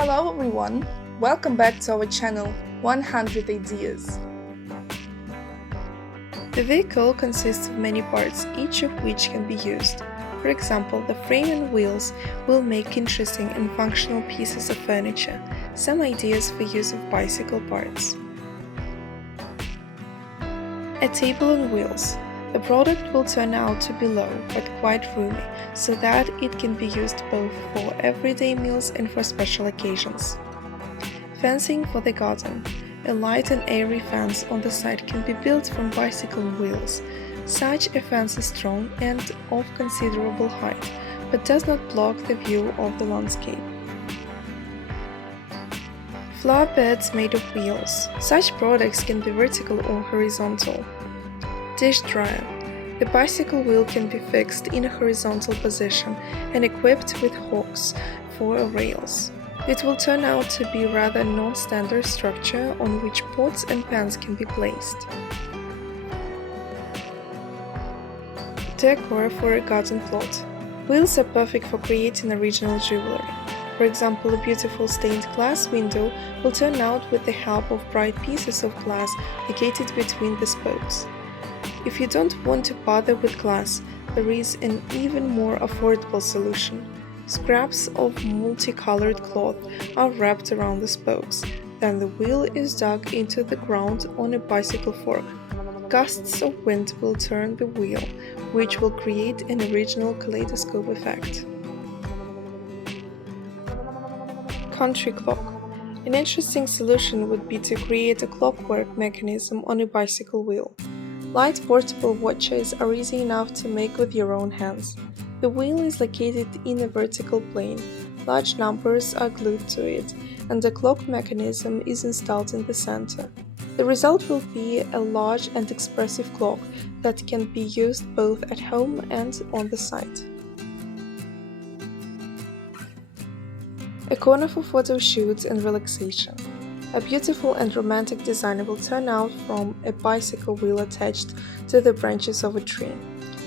Hello everyone, welcome back to our channel 100 Ideas. The vehicle consists of many parts, each of which can be used. For example, the frame and wheels will make interesting and functional pieces of furniture. Some ideas for use of bicycle parts. A table on wheels. The product will turn out to be low but quite roomy, so that it can be used both for everyday meals and for special occasions. Fencing for the garden. A light and airy fence on the side can be built from bicycle wheels. Such a fence is strong and of considerable height, but does not block the view of the landscape. Flower beds made of wheels. Such products can be vertical or horizontal. Dish dryer. The bicycle wheel can be fixed in a horizontal position and equipped with hooks for rails. It will turn out to be rather non-standard structure on which pots and pans can be placed. Decor for a garden plot. Wheels are perfect for creating original jewelry. For example, a beautiful stained glass window will turn out with the help of bright pieces of glass located between the spokes. If you don't want to bother with glass, there is an even more affordable solution. Scraps of multicolored cloth are wrapped around the spokes. Then the wheel is dug into the ground on a bicycle fork. Gusts of wind will turn the wheel, which will create an original kaleidoscope effect. Country clock. An interesting solution would be to create a clockwork mechanism on a bicycle wheel. Light portable watches are easy enough to make with your own hands. The wheel is located in a vertical plane, large numbers are glued to it, and the clock mechanism is installed in the center. The result will be a large and expressive clock that can be used both at home and on the site. A corner for photo shoots and relaxation. A beautiful and romantic design will turn out from a bicycle wheel attached to the branches of a tree.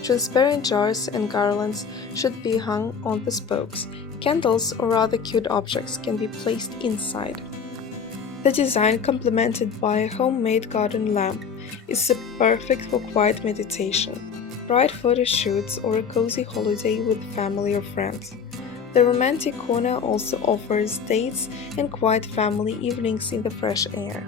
Transparent jars and garlands should be hung on the spokes. Candles or other cute objects can be placed inside. The design, complemented by a homemade garden lamp, is perfect for quiet meditation, bright photo shoots, or a cozy holiday with family or friends. The romantic corner also offers dates and quiet family evenings in the fresh air.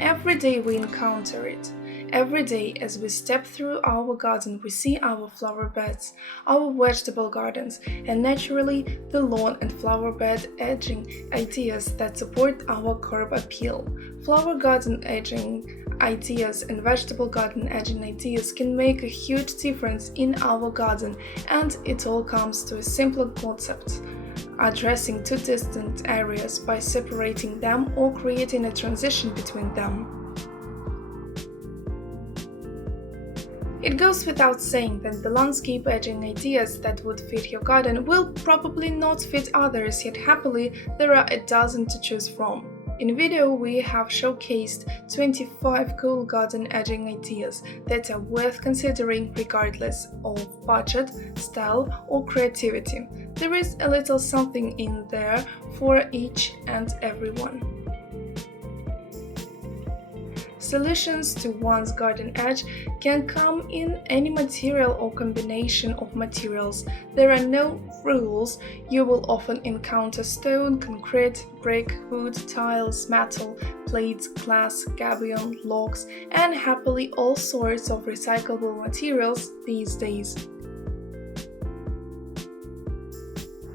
Every day we encounter it. Every day as we step through our garden, we see our flower beds, our vegetable gardens, and naturally the lawn and flower bed edging ideas that support our curb appeal. Flower garden edging ideas and vegetable garden edging ideas can make a huge difference in our garden, and it all comes to a simpler concept: addressing two distant areas by separating them or creating a transition between them. It goes without saying that the landscape edging ideas that would fit your garden will probably not fit others, yet happily there are a dozen to choose from. In video we have showcased 25 cool garden edging ideas that are worth considering regardless of budget, style or creativity. There is a little something in there for each and everyone. Solutions to one's garden edge can come in any material or combination of materials. There are no rules. You will often encounter stone, concrete, brick, wood, tiles, metal, plates, glass, gabion, logs, and happily all sorts of recyclable materials these days.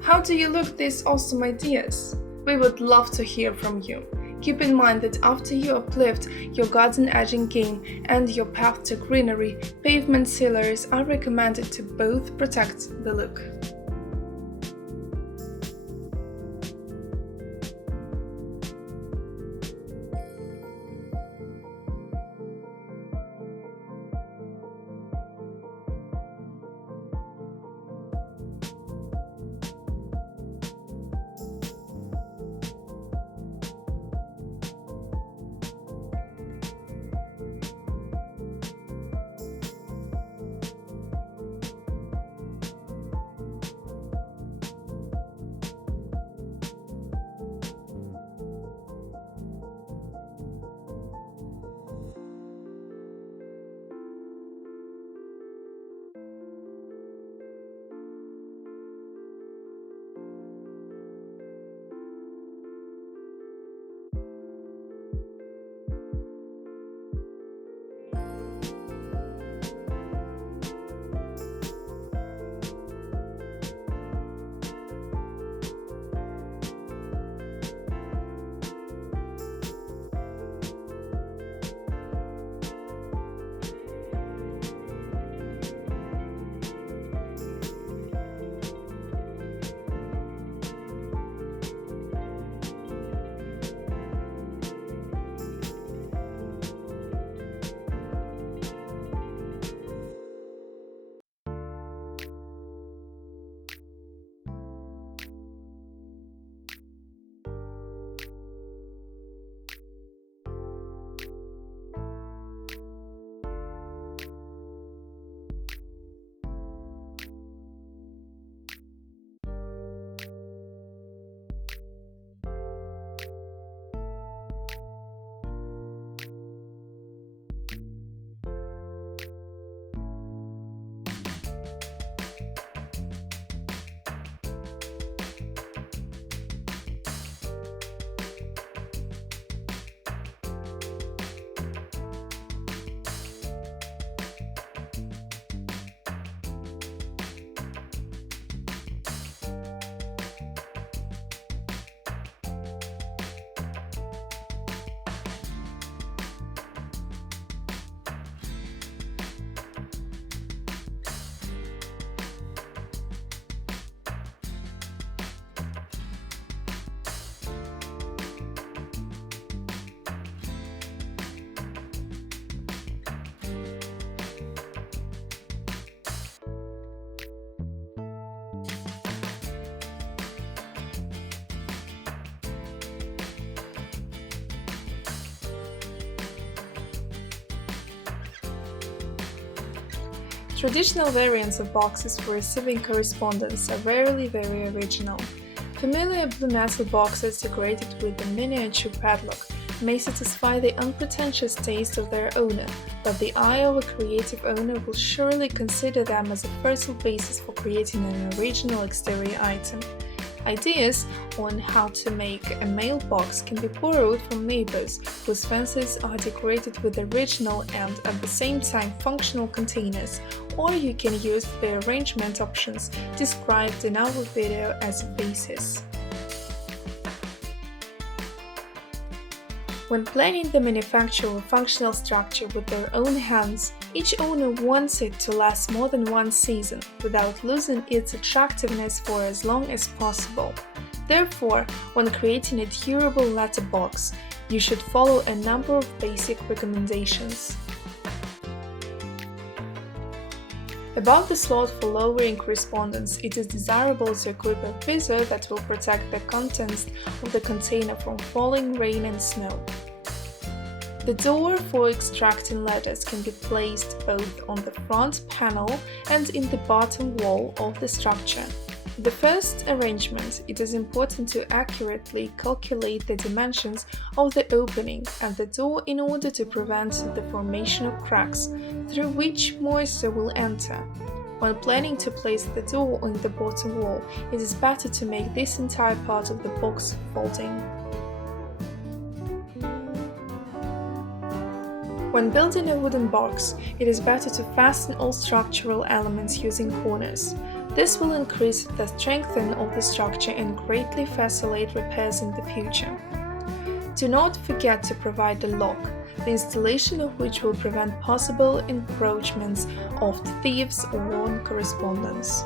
How do you look these awesome ideas? We would love to hear from you. Keep in mind that after you uplift your garden edging game and your path to greenery, pavement sealers are recommended to both protect the look. Traditional variants of boxes for receiving correspondence are rarely very original. Familiar blue metal boxes decorated with a miniature padlock may satisfy the unpretentious taste of their owner, but the eye of a creative owner will surely consider them as a fertile basis for creating an original exterior item. Ideas on how to make a mailbox can be borrowed from neighbors whose fences are decorated with original and at the same time functional containers, or you can use the arrangement options described in our video as a basis. When planning the manufacture of a functional structure with their own hands, each owner wants it to last more than one season without losing its attractiveness for as long as possible. Therefore, when creating a durable letterbox, you should follow a number of basic recommendations. About the slot for lowering correspondence, it is desirable to equip a visor that will protect the contents of the container from falling rain and snow. The door for extracting letters can be placed both on the front panel and in the bottom wall of the structure. For the first arrangement, it is important to accurately calculate the dimensions of the opening and the door in order to prevent the formation of cracks through which moisture will enter. When planning to place the door on the bottom wall, it is better to make this entire part of the box folding. When building a wooden box, it is better to fasten all structural elements using corners. This will increase the strength of the structure and greatly facilitate repairs in the future. Do not forget to provide a lock, the installation of which will prevent possible encroachments of thieves or non-correspondence.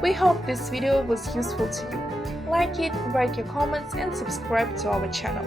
We hope this video was useful to you. Like it, write your comments and subscribe to our channel.